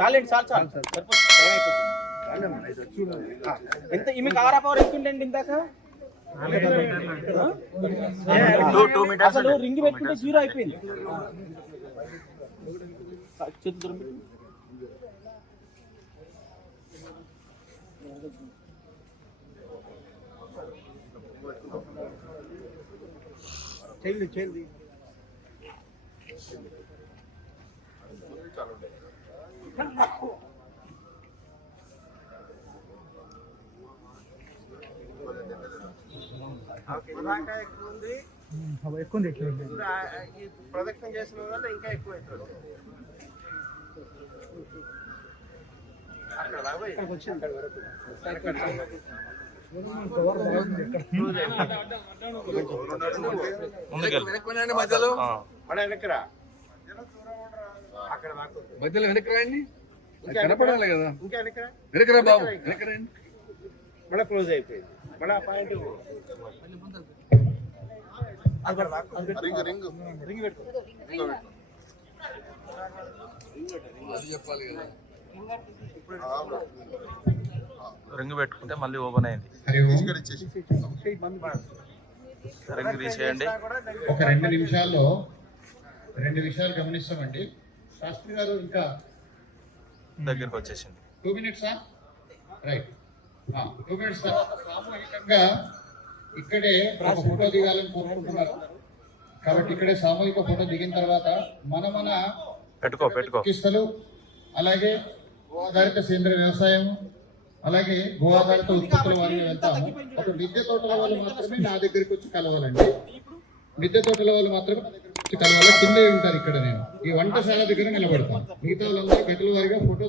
చాలండి చాలు చాలు ఎంత ఈమె కారా పవర్ ఎంత ఉండండి ఇందాక అసలు రింగ్ పెట్టుకుంటే 0 అయిపోయింది. చెల్లి ఎక్కువ ప్రదక్షిణ చేసిన వల్ల ఇంకా ఎక్కువ అవుతుంది. మధ్యలో వెనక్కి రండి, కనపడాలి కదా. ఇంకా వెనకరా బాబు, వెనక్కి రండి. మళ్ళీ క్లోజ్ అయిపోయింది. మళ్ళీ ఆ పాయింట్ రింగ్ పెట్టుకుంటే మళ్ళీ ఓపెన్ అయింది. రింగ్ తీసేయండి. ఒక 2 నిమిషాల్లో 2 విషయాలు గమనిస్తామండి. శాస్త్రి గారు ఇంకా దగ్గరకు వచ్చేసింది. 2 minutes రైట్. 2 minutes సామూహికంగా ఇక్కడే ఒక ఫోటో దిగాలని కోరుకుంటున్నారు కాబట్టి ఇక్కడే సామూహిక ఫోటో దిగిన తర్వాత మన చికిత్సలు, అలాగే గో ఆధారిత సేంద్రియ వ్యవసాయం, అలాగే గో ఆధారిత ఉత్పత్తుల వారిని వెళ్తాము. ఒక మిద్దె తోటల వాళ్ళు మాత్రమే నా దగ్గరికి వచ్చి కలవాలండి. మిద్దె తోటల వాళ్ళు మాత్రమే నా దగ్గరికి వచ్చి కలవాలి. కిందే ఉంటారు ఇక్కడ. నేను ఈ వంటశాల దగ్గర నిలబడతాను. మిగతా వాళ్ళందరూ గదుల వారిగా ఫోటో